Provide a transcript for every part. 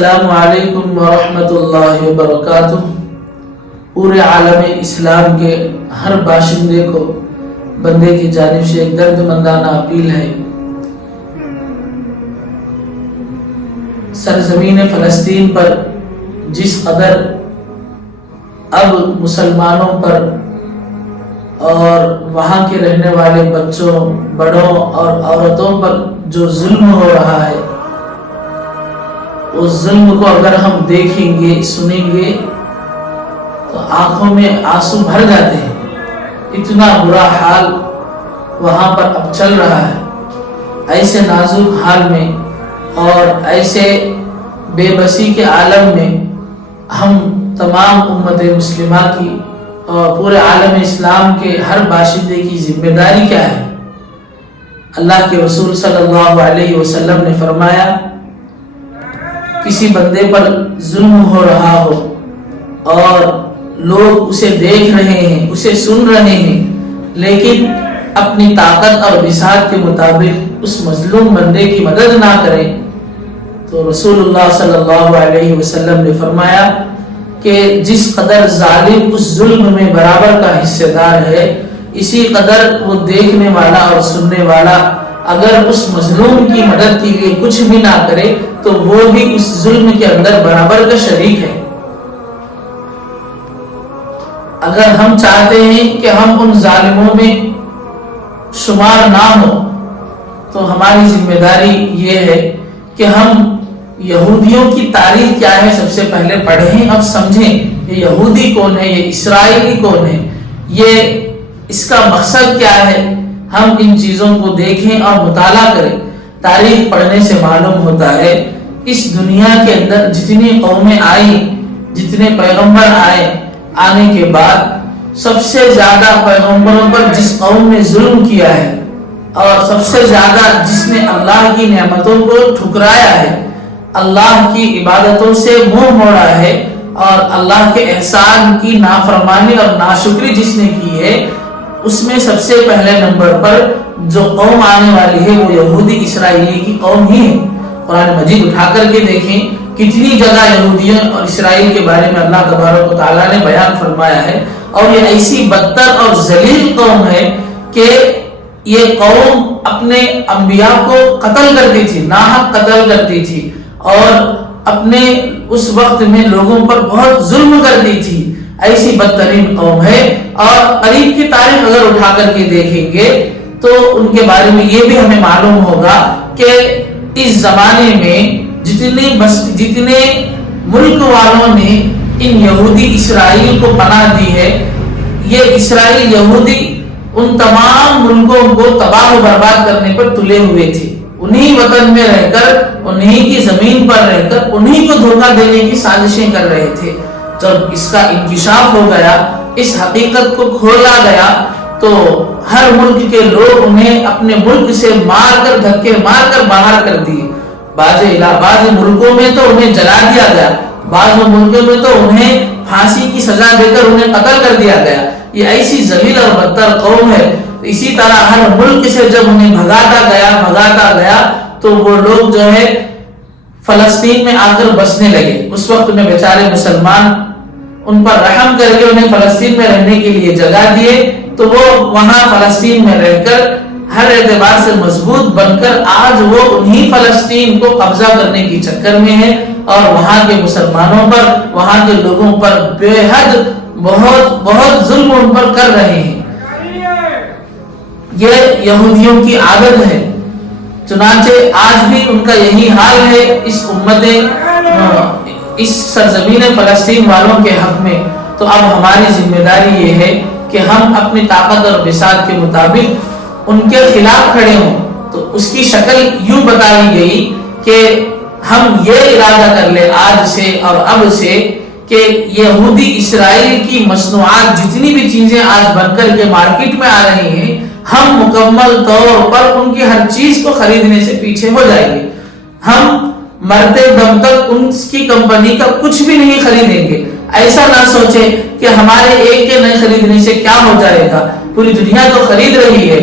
السلام علیکم ورحمۃ اللہ وبرکاتہ۔ پورے عالم اسلام کے ہر باشندے کو بندے کی جانب سے ایک درد مندانہ اپیل ہے۔ سرزمین فلسطین پر جس قدر اب مسلمانوں پر اور وہاں کے رہنے والے بچوں، بڑوں اور عورتوں پر جو ظلم ہو رہا ہے، اس ظلم کو اگر ہم دیکھیں گے، سنیں گے تو آنکھوں میں آنسو بھر جاتے ہیں۔ اتنا برا حال وہاں پر اب چل رہا ہے۔ ایسے نازک حال میں اور ایسے بے بسی کے عالم میں ہم تمام امت مسلمہ کی اور پورے عالم اسلام کے ہر باشندے کی ذمہ داری کیا ہے؟ اللہ کے رسول صلی اللہ علیہ وسلم نے فرمایا، کسی بندے پر ظلم ہو رہا ہو اور لوگ اسے دیکھ رہے ہیں، اسے سن رہے ہیں، لیکن اپنی طاقت اور وسعت کے مطابق اس مظلوم بندے کی مدد نہ کریں، تو رسول اللہ صلی اللہ علیہ وسلم نے فرمایا کہ جس قدر ظالم اس ظلم میں برابر کا حصہ دار ہے، اسی قدر وہ دیکھنے والا اور سننے والا اگر اس مظلوم کی مدد کے لیے کچھ بھی نہ کرے تو وہ بھی اس ظلم کے اندر برابر کا شریک ہے۔ اگر ہم چاہتے ہیں کہ ہم ان ظالموں میں شمار نہ ہو تو ہماری ذمہ داری یہ ہے کہ ہم یہودیوں کی تاریخ کیا ہے سب سے پہلے پڑھیں اور سمجھیں، یہ یہودی کون ہے، یہ اسرائیلی کون ہے، یہ اس کا مقصد کیا ہے۔ ہم ان چیزوں کو دیکھیں اور مطالعہ کریں۔ تاریخ پڑھنے سے معلوم ہوتا ہے اس دنیا کے اندر جتنی قومیں آئیں، جتنے پیغمبر آنے کے بعد سب سے زیادہ پیغمبروں پر جس قوم نے ظلم کیا ہے اور سب سے زیادہ جس نے اللہ کی نعمتوں کو ٹھکرایا ہے، اللہ کی عبادتوں سے منہ موڑا ہے اور اللہ کے احسان کی نافرمانی اور ناشکری جس نے کی ہے، اس میں سب سے پہلے نمبر پر جو قوم آنے والی ہے وہ یہودی اسرائیلی کی قوم ہی ہے۔ قرآن مجید اٹھا کر کے دیکھیں کتنی جگہ یہودیوں اور اسرائیل کے بارے میں اللہ تبارک و تعالیٰ نے بیان فرمایا ہے، اور یہ ایسی بدتر اور ذلیل قوم ہے کہ یہ قوم اپنے انبیاء کو قتل کرتی تھی، ناحق قتل کرتی تھی اور اپنے اس وقت میں لوگوں پر بہت ظلم کرتی تھی۔ ایسی بدترین قوم ہے، اور قریب کی تاریخ اگر اٹھا کر کے دیکھیں گے تو ان کے بارے میں یہ بھی ہمیں معلوم ہوگا کہ اس زمانے میں جتنے ملک والوں نے ان یہودی اسرائیل کو پناہ دی ہے، یہ اسرائیل یہودی ان تمام ملکوں کو تباہ و برباد کرنے پر تلے ہوئے تھے۔ انہی وطن میں رہ کر، انہی کی زمین پر رہ کر انہی کو دھوکہ دینے کی سازشیں کر رہے تھے۔ جب اس کا انکشاف ہو گیا، اس حقیقت کو کھولا گیا، تو ہر ملک کے لوگ انہیں اپنے ملک سے مار کر، دھکے مار کر باہر کر دیے۔ بعض ملکوں میں تو انہیں جلا دیا گیا، بعض ملکوں میں تو انہیں پھانسی کی سزا دے کر انہیں قتل کر دیا گیا۔ یہ ایسی ذلیل اور بدتر قوم ہے۔ اسی طرح ہر ملک سے جب انہیں بھگاتا گیا تو وہ لوگ جو ہے فلسطین میں آ کر بسنے لگے۔ اس وقت میں بیچارے مسلمان ان پر رحم کر کے انہیں فلسطین میں رہنے کے لیے جگہ دیے، تو وہ وہاں فلسطین میں رہ کر ہر اعتبار سے مضبوط بن کر آج وہ انہی فلسطین کو قبضہ کرنے کی چکر میں ہے، اور وہاں کے مسلمانوں پر، وہاں کے لوگوں پر بے حد بہت ظلم ان پر کر رہے ہیں۔ یہ یہودیوں کی عادت ہے، چنانچہ آج بھی ان کا یہی حال ہے اس سرزمین فلسطین والوں کے حق میں۔ تو اب ہماری ذمہ داری یہ ہے کہ ہم اپنی طاقت اور وسعت کے مطابق ان کے خلاف کھڑے ہوں۔ تو اس کی شکل یوں بتائی گئی کہ ہم یہ ارادہ کر لیں آج سے اور اب سے کہ یہودی اسرائیل کی مصنوعات جتنی بھی چیزیں آج بن کر کے مارکیٹ میں آ رہی ہیں، ہم مکمل طور پر ان کی ہر چیز کو خریدنے سے پیچھے ہو جائیں گے۔ ہم مرتے دم تک ان کی کمپنی کا کچھ بھی نہیں خریدیں گے۔ ایسا نہ سوچیں کہ ہمارے ایک کے نہیں خریدنے سے کیا ہو جائے گا، پوری دنیا تو خرید رہی ہے۔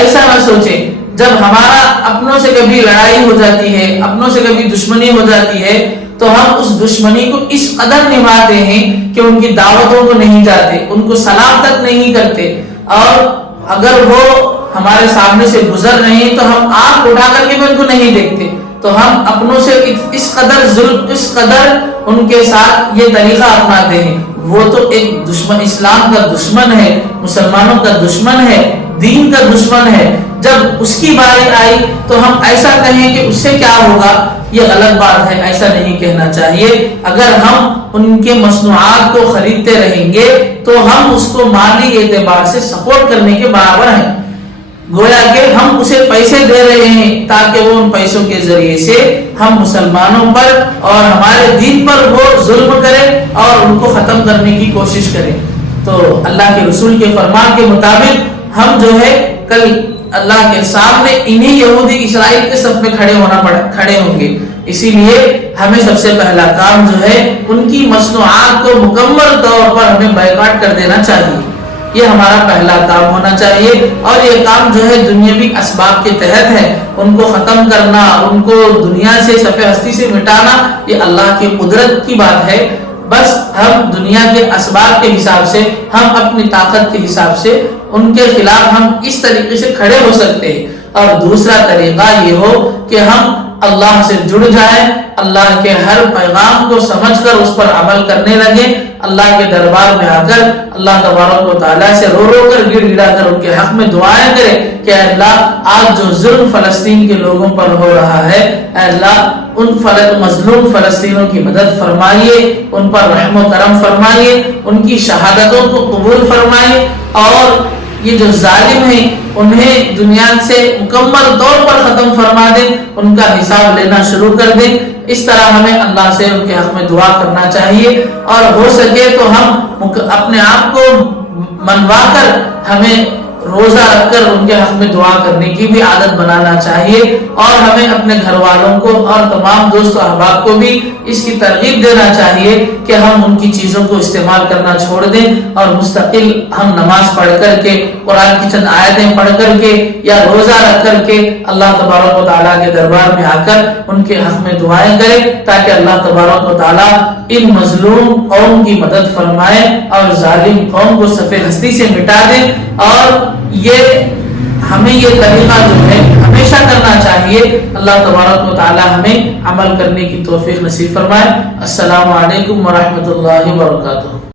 ایسا نہ سوچیں جب ہمارا اپنوں سے کبھی لڑائی ہو جاتی ہے، اپنوں سے کبھی دشمنی ہو جاتی ہے، تو ہم اس دشمنی کو اس قدر نبھاتے ہیں کہ ان کی دعوتوں کو نہیں جاتے، ان کو سلام تک نہیں کرتے، اور اگر وہ ہمارے سامنے سے گزر رہے ہیں تو ہم آنکھ اٹھا کر کے بھی ان کو نہیں دیکھتے. تو ہم اپنوں سے اس قدر ظلم، اس قدر ان کے ساتھ یہ طریقہ اپناتے ہیں. وہ تو ایک دشمن، اسلام کا دشمن ہے، مسلمانوں کا دشمن ہے، دین کا دشمن ہے. جب اس کی باری آئی تو ہم ایسا کہیں کہ اس سے کیا ہوگا، یہ غلط بات ہے، ایسا نہیں کہنا چاہیے. اگر ہم ان کے مصنوعات کو خریدتے رہیں گے تو ہم اس کو مالی اعتبار سے سپورٹ کرنے کے برابر ہیں. گویا کہ ہم اسے پیسے دے رہے ہیں تاکہ وہ ان پیسوں کے ذریعے سے ہم مسلمانوں پر اور ہمارے دین پر وہ ظلم کرے اور ان کو ختم کرنے کی کوشش کرے. تو اللہ کے رسول کے فرمان کے مطابق ہم جو ہے کل اللہ کے سامنے انہی یہودی اسرائیل کے صف میں کھڑے ہوں گے. اسی لیے ہمیں سب سے پہلا کام جو ہے ان کی مصنوعات کو مکمل طور پر ہمیں بائیکاٹ کر دینا چاہیے. یہ ہمارا پہلا کام ہونا چاہیے، اور یہ کام جو ہے دنیاوی اسباب کے تحت ہے. ان کو ختم کرنا، ان کو دنیا سے صفحہ ہستی سے مٹانا، یہ اللہ کی قدرت کی بات ہے. بس ہم دنیا کے اسباب کے حساب سے، ہم اپنی طاقت کے حساب سے ان کے خلاف ہم اس طریقے سے کھڑے ہو سکتے ہیں. اور دوسرا طریقہ یہ ہو کہ ہم اللہ سے جڑ جائیں، اللہ کے ہر پیغام کو سمجھ کر اس پر عمل کرنے لگے، اللہ کے دربار میں آ کر اللہ تبارک و تعالیٰ سے رو رو کر گڑ گڑا کر ان کے حق میں دعائیں کرے کہ اے اللہ آج جو ظلم فلسطین کے لوگوں پر ہو رہا ہے، اے اللہ ان مظلوم فلسطینوں کی مدد فرمائیے، ان پر رحم و کرم فرمائیے، ان کی شہادتوں کو قبول فرمائیے، اور یہ جو ظالم ہیں انہیں دنیا سے مکمل طور پر ختم فرما دیں، ان کا حساب لینا شروع کر دیں. اس طرح ہمیں اللہ سے ان کے حق میں دعا کرنا چاہیے، اور ہو سکے تو ہم اپنے آپ کو منوا کر ہمیں روزہ رکھ کر ان کے حق میں دعا کرنے کی بھی عادت بنانا چاہیے، اور ہمیں اپنے گھر والوں کو اور تمام دوست و احباب کو بھی اس کی ترغیب دینا چاہیے کہ ہم ان کی چیزوں کو استعمال کرنا چھوڑ دیں، اور مستقل ہم نماز پڑھ کر کے، قرآن کی چند آیتیں پڑھ کر کے یا روزہ رکھ کر کے اللہ تبارک و تعالیٰ کے دربار میں آ کر ان کے حق میں دعائیں کریں، تاکہ اللہ تبارک و تعالیٰ ان مظلوم قوم کی مدد فرمائے اور ظالم قوم کو صفحہ ہستی سے مٹا دے. اور ہمیں یہ طریقہ جو ہے ہمیشہ کرنا چاہیے. اللہ تبارک و تعالی ہمیں عمل کرنے کی توفیق نصیب فرمائے. السلام علیکم ورحمۃ اللہ وبرکاتہ.